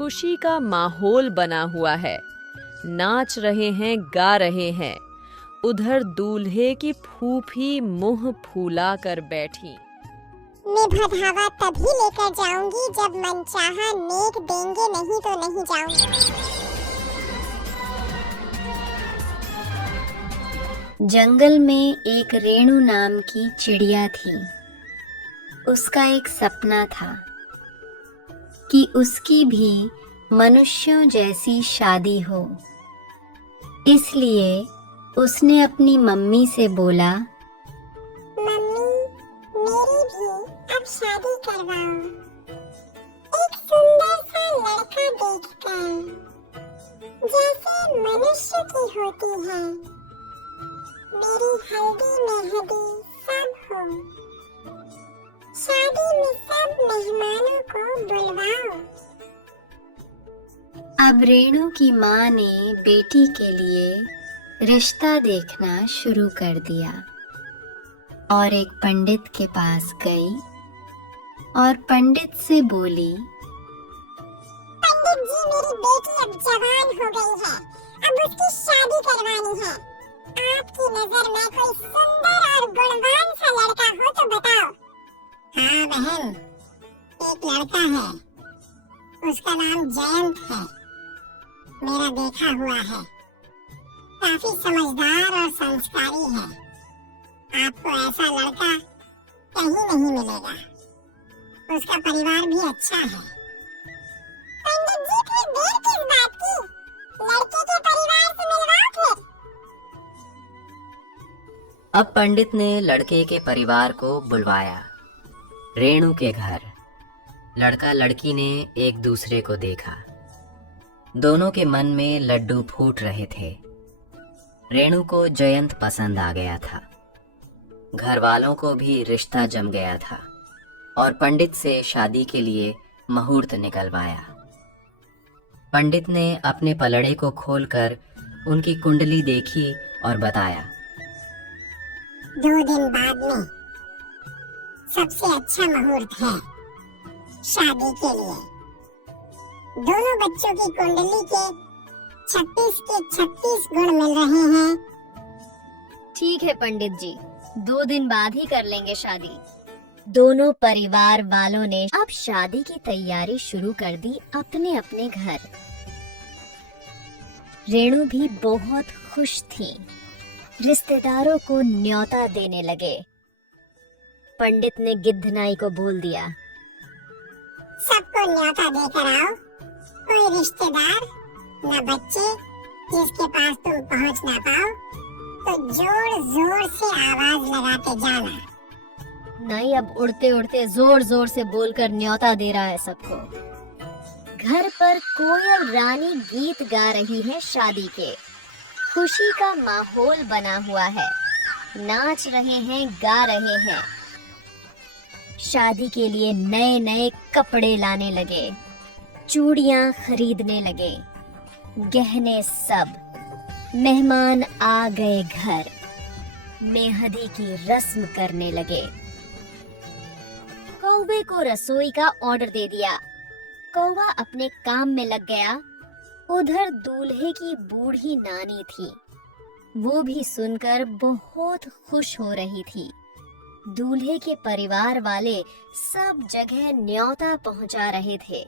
खुशी का माहौल बना हुआ है। नाच रहे हैं, गा रहे हैं। उधर दूल्हे की फूफी मुंह फूला कर बैठी। मैं भदहावा तभी लेकर जाऊंगी जब मनचाहा नेक देंगे, नहीं तो नहीं जाऊंगी। जंगल में एक रेणु नाम की चिड़िया थी। उसका एक सपना था कि उसकी भी मनुष्यों जैसी शादी हो। इसलिए उसने अपनी मम्मी से बोला, मम्मी, मेरी भी अब शादी करवाओ, एक सुंदर सा लड़का देखकर, जैसे मनुष्य की होती है। मेरी हल्दी मेहंदी सब हो, शादी में सब मेहमानों को बुलवाओ। अब रेणु की माँ ने बेटी के लिए रिश्ता देखना शुरू कर दिया और एक पंडित के पास गई और पंडित से बोली, पंडित जी, मेरी बेटी अब जवान हो गई है, अब उसकी शादी करवानी है। आपकी नजर में कोई सुंदर और गुणवान सा लड़का हो तो बताओ। हाँ बहन, एक लड़का है, उसका नाम जयंत है, मेरा देखा हुआ है, काफी समझदार और संस्कारी है। आपको ऐसा लड़का कहीं नहीं मिलेगा, उसका परिवार भी अच्छा है। पंडित जी, फिर देर किस बात की, लड़के के परिवार से मिलवाओ फिर। अब पंडित ने लड़के के परिवार को बुलवाया। रेणु के घर लड़का लड़की ने एक दूसरे को देखा। दोनों के मन में लड्डू फूट रहे थे। रेणु को जयंत पसंद आ गया था। घर वालों को भी रिश्ता जम गया था और पंडित से शादी के लिए मुहूर्त निकलवाया। पंडित ने अपने पलड़े को खोलकर उनकी कुंडली देखी और बताया, 2 दिन बाद में सबसे अच्छा मुहूर्त है शादी के लिए। दोनों बच्चों की कुंडली के 36 के 36 गुण मिल रहे हैं। ठीक है पंडित जी, 2 दिन बाद ही कर लेंगे शादी। दोनों परिवार वालों ने अब शादी की तैयारी शुरू कर दी अपने अपने घर। रेणु भी बहुत खुश थी। रिश्तेदारों को न्योता देने लगे। पंडित ने गिद्धनाई को बोल दिया, सबको न्योता देकर आओ, कोई रिश्तेदार न बच्चे जिसके पास तुम पहुंच ना पाओ तो जोर जोर से आवाज लगाते जाना। नहीं, अब उड़ते उड़ते जोर जोर से बोलकर न्योता दे रहा है सबको। घर पर कोयल रानी गीत गा रही है शादी के। खुशी का माहौल बना हुआ है। नाच रहे हैं, गा रहे हैं। शादी के लिए नए नए कपड़े लाने लगे, चूड़ियां खरीदने लगे, गहने सब। मेहमान आ गए घर, मेहंदी की रस्म करने लगे। कौवे को रसोई का ऑर्डर दे दिया। कौवा अपने काम में लग गया। उधर दूल्हे की बूढ़ी नानी थी, वो भी सुनकर बहुत खुश हो रही थी। दूल्हे के परिवार वाले सब जगह न्योता पहुंचा रहे थे।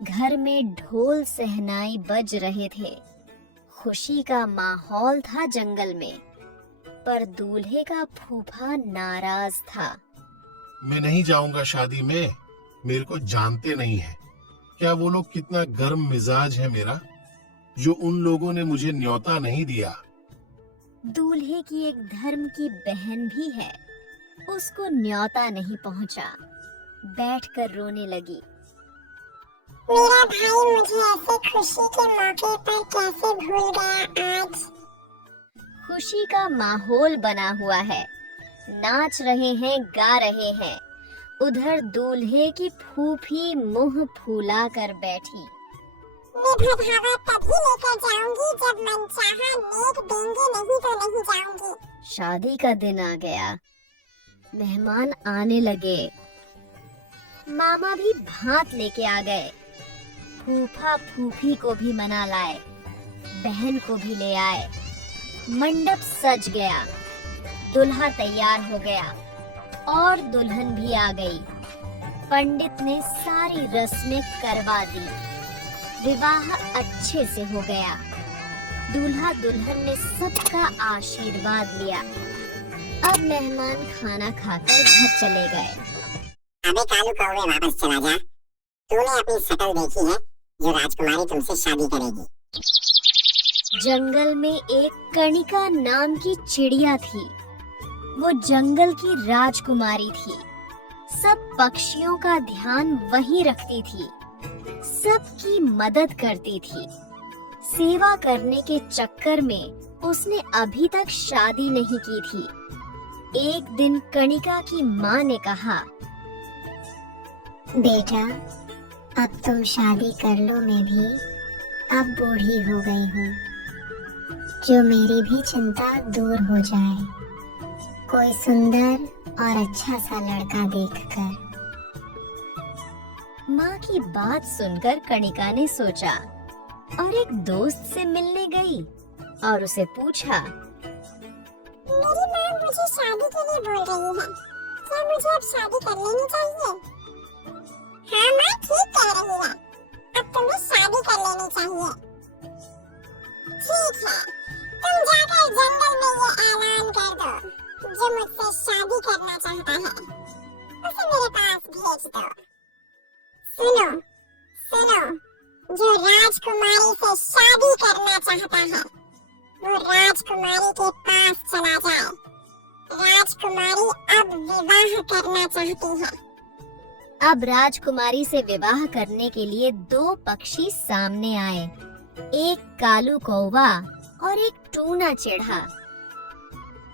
घर में ढोल सहनाई बज रहे थे। खुशी का माहौल था जंगल में, पर दूल्हे का फूफा नाराज था। मैं नहीं जाऊंगा शादी में, मेरे को जानते नहीं है क्या वो लोग कितना गर्म मिजाज है मेरा, जो उन लोगों ने मुझे न्योता नहीं दिया। दूल्हे की एक धर्म की बहन भी है, उसको न्योता नहीं पहुंचा। बैठकर रोने लगी। मेरा भाई मुझे ऐसे खुशी के मौके पर कैसे भूल गया आज। खुशी का माहौल बना हुआ है। नाच रहे हैं, गा रहे हैं। उधर दूल्हे की फूफी मुंह फूला कर बैठी। मैं भदहावा तभी लेकर जाऊंगी जब मनचाहा नेक देंगे, नहीं तो नहीं जाऊंगी। शादी का दिन आ गया। मेहमान आने लगे। मामा भी भात लेके आ गए। फूफा फूफी को भी मना लाए, बहन को भी ले आए। मंडप सज गया, दुल्हा तैयार हो गया और दुल्हन भी आ गई। पंडित ने सारी रस्में करवा दी। विवाह अच्छे से हो गया। दूल्हा दुल्हन ने सबका आशीर्वाद लिया। अब मेहमान खाना खाकर घर चले गए। अबे कालू कौवे वापस चला जा। तूने अपनी शक्ल देखी है जो राजकुमारी तुमसे शादी करेगी। जंगल में एक कणिका नाम की चिड़िया थी। वो जंगल की राजकुमारी थी। सब पक्षियों का ध्यान वही रखती थी, सबकी मदद करती थी। सेवा करने के चक्कर में उसने अभी तक शादी नहीं की थी। एक दिन कणिका की माँ ने कहा, बेटा, अब तुम शादी कर लो। मैं भी अब बूढ़ी हो गई हूँ, जो मेरी भी चिंता दूर हो जाए, कोई सुंदर और अच्छा सा लड़का देखकर। माँ की बात सुनकर कणिका ने सोचा और एक दोस्त से मिलने गई और उसे पूछा, मेरी माँ मुझे शादी के लिए बोल रही है, क्या मुझे अब शादी कर लेनी चाहिए? हाँ माँ, ठीक कह रही है, अब तुम्हें शादी कर लेनी चाहिए। ठीक है, तुम जाकर जंगल में ये ऐलान कर दो, जो मुझसे शादी करना चाहता है उसे मेरे पास भेज दो। सुनो सुनो, जो राजकुमारी से शादी करना चाहता है वो राजकुमारी के पास चला जाए। राजकुमारी अब विवाह करना चाहती है। अब राजकुमारी से विवाह करने के लिए दो पक्षी सामने आए, एक कालू कौवा और एक टूना चिढ़ा।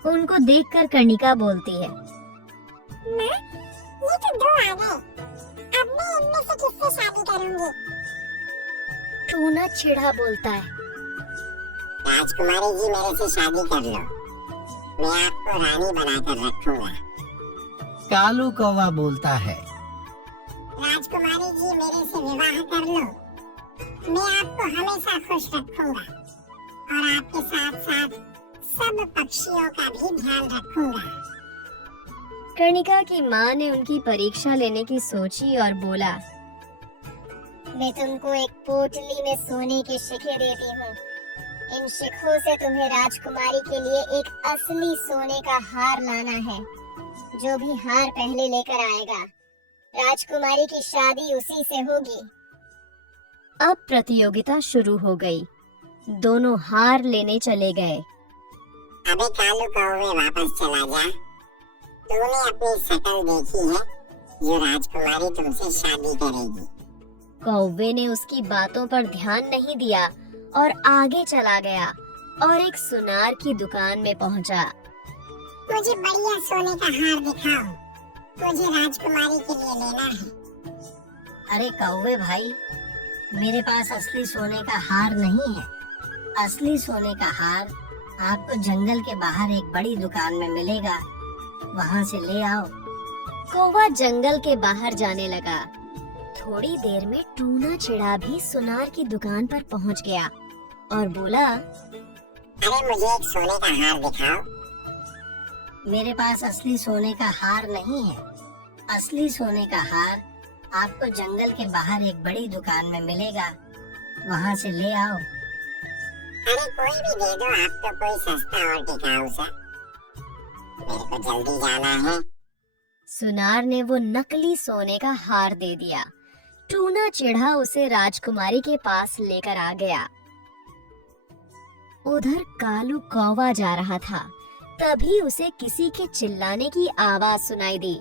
उनको देखकर कणिका बोलती है, माँ, ये तो दो आ गए, अब मैं इनमें से किससे शादी करूंगी? टूना चिढ़ा बोलता है, राजकुमारी जी, मेरे से शादी कर लो, मैं आपको रानी बनाकर रखूंगा। कालू कौवा बोलता है, राजकुमारी जी, मेरे से विवाह कर लो, मैं आपको हमेशा खुश रखूंगा और आपके साथ साथ सब पक्षियों का भी ध्यान रखूंगा। कणिका की माँ ने उनकी परीक्षा लेने की सोची और बोला, मैं तुमको एक पोटली में सोने के शिखे देती हूँ। इन शिखों से तुम्हें राजकुमारी के लिए एक असली सोने का हार लाना है। जो भी हार पहले लेकर आएगा, राजकुमारी की शादी उसी से होगी। अब प्रतियोगिता शुरू हो गई। दोनों हार लेने चले गए। अबे कालू कौवे, वापस चला जा। तूने अपनी शक्ल देखी है जो राजकुमारी तुमसे शादी करेगी। कौवे ने उसकी बातों पर ध्यान नहीं दिया और आगे चला गया और एक सुनार की दुकान में पहुंचा। मुझे बढ़िया सोने का हार दिखाओ, मुझे राजकुमारी के लिए लेना है। अरे कौवे भाई, मेरे पास असली सोने का हार नहीं है। असली सोने का हार आपको जंगल के बाहर एक बड़ी दुकान में मिलेगा, वहाँ से ले आओ। कौवा जंगल के बाहर जाने लगा। थोड़ी देर में टूना चिड़ा भी सुनार की दुकान पर पहुंच गया और बोला, अरे मुझे एक सोने का हार दिखाओ। मेरे पास असली सोने का हार नहीं है। असली सोने का हार आपको जंगल के बाहर एक बड़ी दुकान में मिलेगा, वहाँ से ले आओ। अरे कोई भी दे दो, आपको कोई सस्ता और टिकाऊ सा, मेरे को जल्दी जाना है। सुनार ने वो नकली सोने का हार दे दिया। टूना चिढ़ा उसे राजकुमारी के पास लेकर आ गया। उधर कालू कौवा जा रहा था, तभी उसे किसी के चिल्लाने की आवाज सुनाई दी।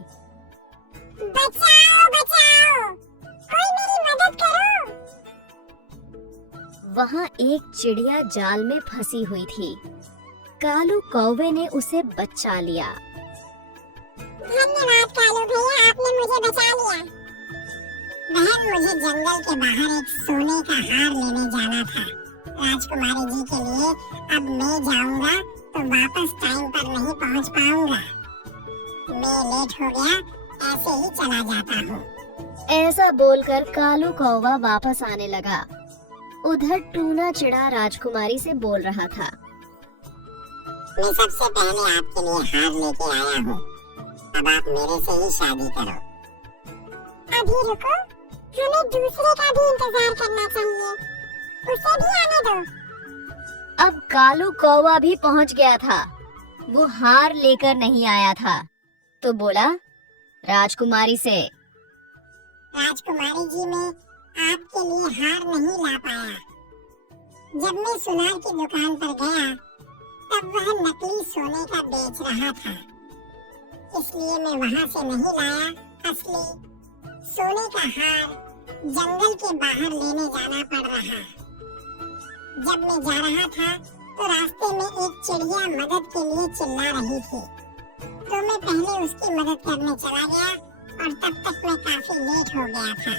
बचाओ बचाओ, कोई मेरी मदद करो। वहाँ एक चिड़िया जाल में फंसी हुई थी। कालू कौवे ने उसे बचा लिया। धन्यवाद कालू भैया, आपने मुझे बचा लिया। बहन, मुझे जंगल के बाहर एक सोने का हार लेने जाना था राजकुमारी जी के लिए। अब मैं जाऊंगा तो वापस टाइम पर नहीं पहुंच पाऊंगा। मैं लेट हो गया, ऐसे ही चला जाता हूँ। ऐसा बोलकर कालू कौवा वापस आने लगा। उधर टूना चिड़ा राजकुमारी से बोल रहा था। मैं सबसे पहले आपके लिए हार लेके आया हूँ। अब आप मेरे से ही शादी करो। अभी रुको, हमें दूसरे का भी इंतजार करना चाहिए। उसे भी आने दो। अब कालू कौवा भी पहुंच गया था। वो हार लेकर नहीं आया था, तो बोला राजकुमारी से, राजकुमारी जी, मैं आपके लिए हार नहीं ला पाया। जब मैं सुनार की दुकान पर गया तब वह नकली सोने का बेच रहा था, इसलिए मैं वहां से नहीं लाया असली सोने का हार। जंगल के बाहर लेने जाना पड़ रहा। जब मैं जा रहा था तो रास्ते में एक चिड़िया मदद के लिए चिल्ला रही थी, तो मैं पहले उसकी मदद करने चला गया और तब तक मैं काफी लेट हो गया था,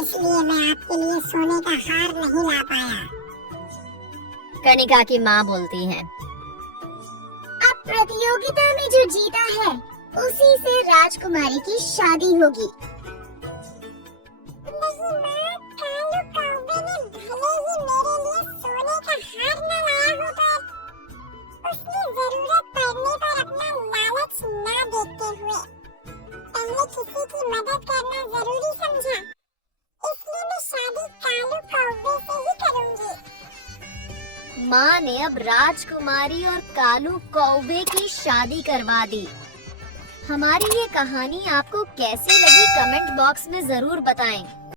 इसलिए मैं आपके लिए सोने का हार नहीं ला पाया। कनिका की माँ बोलती है, अब प्रतियोगिता में जो जीता है उसी से राजकुमारी की शादी होगी। नहीं माँ, कालू कौवे ने भले ही मेरे लिए सोने का हार न लाया हो, पर उसने जरूरत पड़ने पर अपना लालच न देखते हुए पहले किसी की मदद करना जरूरी समझा, इसलिए मैं शादी कालू कौवे से ही करूंगी। माँ ने अब राजकुमारी और कालू कौवे की शादी करवा दी। हमारी ये कहानी आपको कैसी लगी कमेंट बॉक्स में जरूर बताएं।